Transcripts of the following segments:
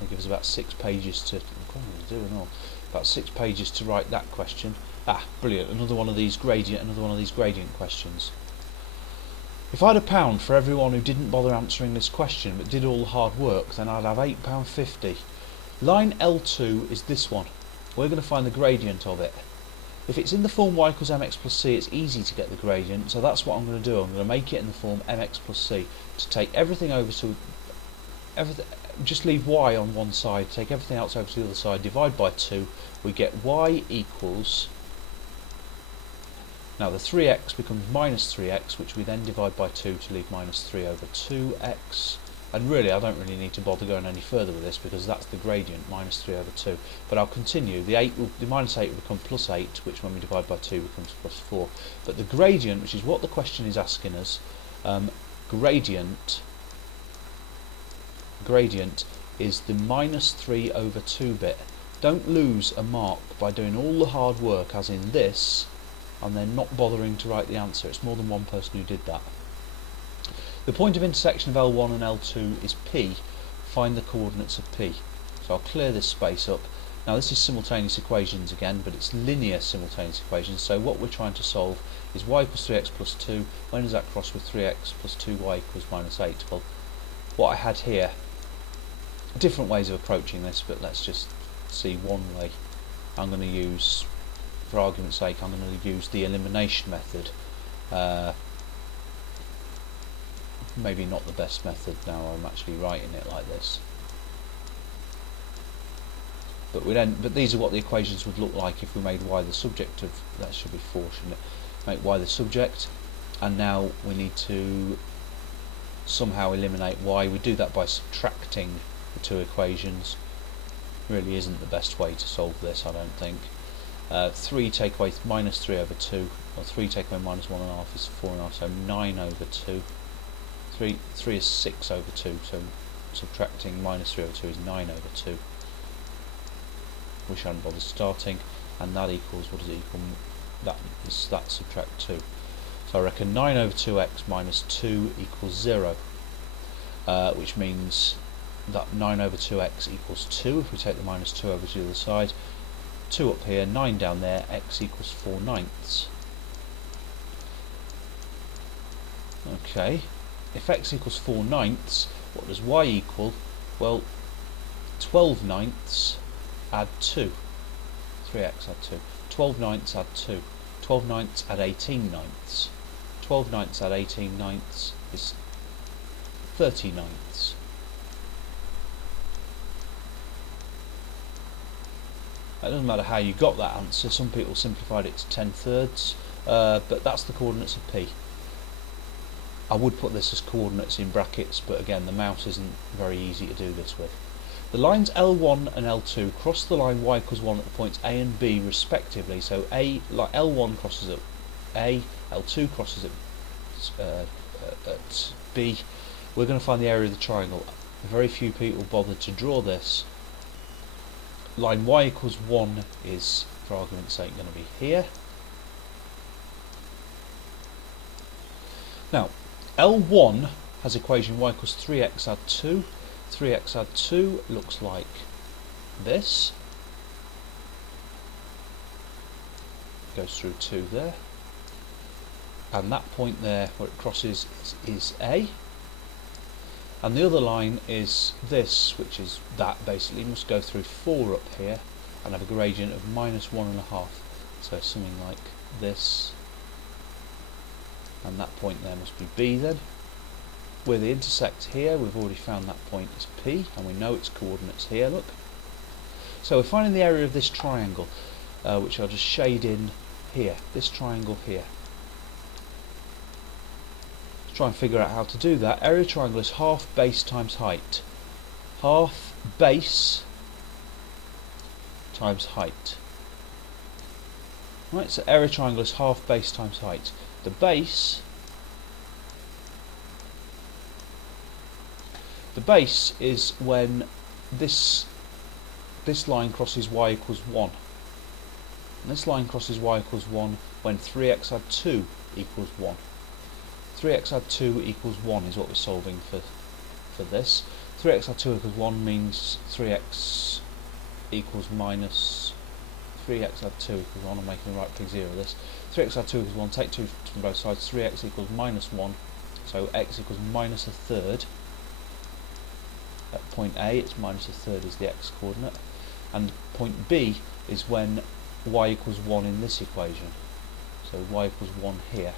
They give us about 6 pages to about 6 pages to write that question. Brilliant! Another one of these gradient questions. If I had £1 for everyone who didn't bother answering this question but did all the hard work, then I'd have £8.50. Line L2 is this one. We're going to find the gradient of it. If it's in the form y equals mx plus c, it's easy to get the gradient, so that's what I'm going to do. I'm going to make it in the form mx plus c, to take everything over to just leave y on one side, take everything else over to the other side, divide by 2, we get y equals, now the 3x becomes minus 3x, which we then divide by 2 to leave minus 3 over 2x. And really, I don't really need to bother going any further with this because that's the gradient, minus 3 over 2. But I'll continue. The minus 8 will become plus 8, which when we divide by 2 becomes plus 4. But the gradient, which is what the question is asking us, gradient is the minus 3 over 2 bit. Don't lose a mark by doing all the hard work, as in this, and then not bothering to write the answer. It's more than one person who did that. The point of intersection of L1 and L2 is P. Find the coordinates of P. So I'll clear this space up. Now this is simultaneous equations again, but it's linear simultaneous equations. So what we're trying to solve is y equals 3x plus 2. When does that cross with 3x plus 2y equals minus 8? Well, what I had here, different ways of approaching this, but let's just see one way. I'm going to use, for argument's sake, I'm going to use the elimination method. Maybe not the best method now I'm actually writing it like this. But these are what the equations would look like if we made y the subject of, that should be 4, shouldn't it? Make y the subject, and now we need to somehow eliminate y. We do that by subtracting the two equations. Really isn't the best way to solve this, I don't think. 3 take away minus 3 over 2, or 3 take away minus 1.5 is 4.5, so 9 over 2. 3 is 6 over 2, so subtracting minus 3 over 2 is 9 over 2. Wish I hadn't bothered starting, and that equals, what does it equal? That subtract 2. So I reckon 9 over 2x minus 2 equals 0, which means that 9 over 2x equals 2 if we take the minus 2 over to the other side. 2 up here, 9 down there, x equals 4/9. Okay. If x equals 4/9, what does y equal? Well, 12/9 add 2. 3x add 2. 12/9 add 2. 12/9 add 18/9. 12/9 add 18/9 is 30/9. It doesn't matter how you got that answer. Some people simplified it to 10/3, but that's the coordinates of P. I would put this as coordinates in brackets, but again the mouse isn't very easy to do this with. The lines L1 and L2 cross the line y equals 1 at the points A and B respectively. So L1 crosses at A, L2 crosses at B. We're going to find the area of the triangle. Very few people bothered to draw this. Line y equals 1 is, for argument's sake, going to be here. Now, L1 has equation y equals 3x add 2. 3x add 2 looks like this. Goes through 2 there. And that point there where it crosses is A. And the other line is this, which is that basically. Must go through 4 up here and have a gradient of minus 1.5. So something like this. And that point there must be B then. Where they intersect here, we've already found that point is P, and we know its coordinates here, look. So we're finding the area of this triangle, which I'll just shade in here, this triangle here. Let's try and figure out how to do that. Area of triangle is half base times height. Half base times height. Right, so area of triangle is half base times height. The base is when this line crosses y equals 1. And this line crosses y equals 1 when 3x add 2 equals 1. 3x add 2 equals 1 is what we're solving for this. 3x add 2 equals 1 means 3x equals minus 3x add 2 equals 1. I'm making the right big zero of this. 3x add 2 equals 1, take 2 from both sides, 3x equals minus 1, so x equals minus a third. At point A, it's minus a third is the x coordinate, and point B is when y equals 1 in this equation. So y equals 1 here.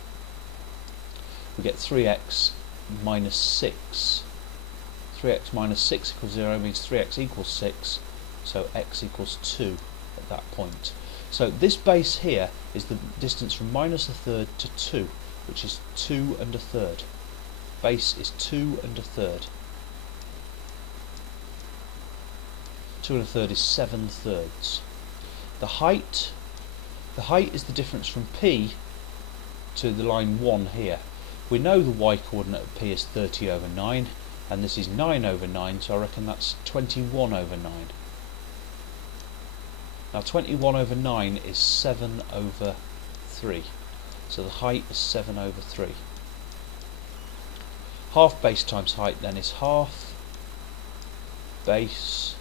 We get 3x minus 6. 3x minus 6 equals 0 means 3x equals 6, so x equals 2 at that point. So this base here is the distance from minus a third to 2, which is 2 and a third. Base is 2 and a third. 2 and a third is 7 thirds. The height is the difference from P to the line 1 here. We know the y coordinate of P is 30 over 9, and this is 9 over 9, so I reckon that's 21 over 9. Now 21 over 9 is 7 over 3, so the height is 7 over 3. Half base times height then is half base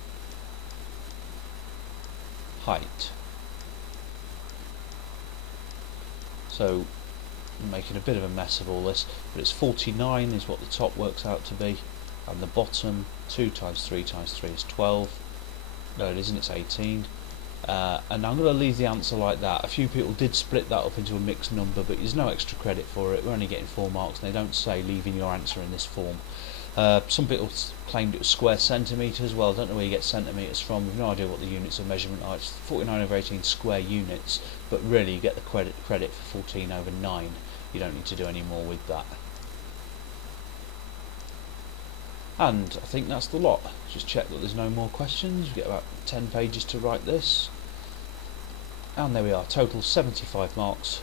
height. So I'm making a bit of a mess of all this, but it's 49 is what the top works out to be, and the bottom 2 times 3 times 3 is 12. No, it isn't, it's 18. And I'm going to leave the answer like that. A few people did split that up into a mixed number, but there's no extra credit for it. We're only getting 4 marks, and they don't say leaving your answer in this form. Some people claimed it was square centimetres. Well, I don't know where you get centimetres from. We've no idea what the units of measurement are. It's 49 over 18 square units, but really you get the credit for 14 over 9. You don't need to do any more with that. And I think that's the lot. Just check that there's no more questions. We get about 10 pages to write this. And there we are, total 75 marks.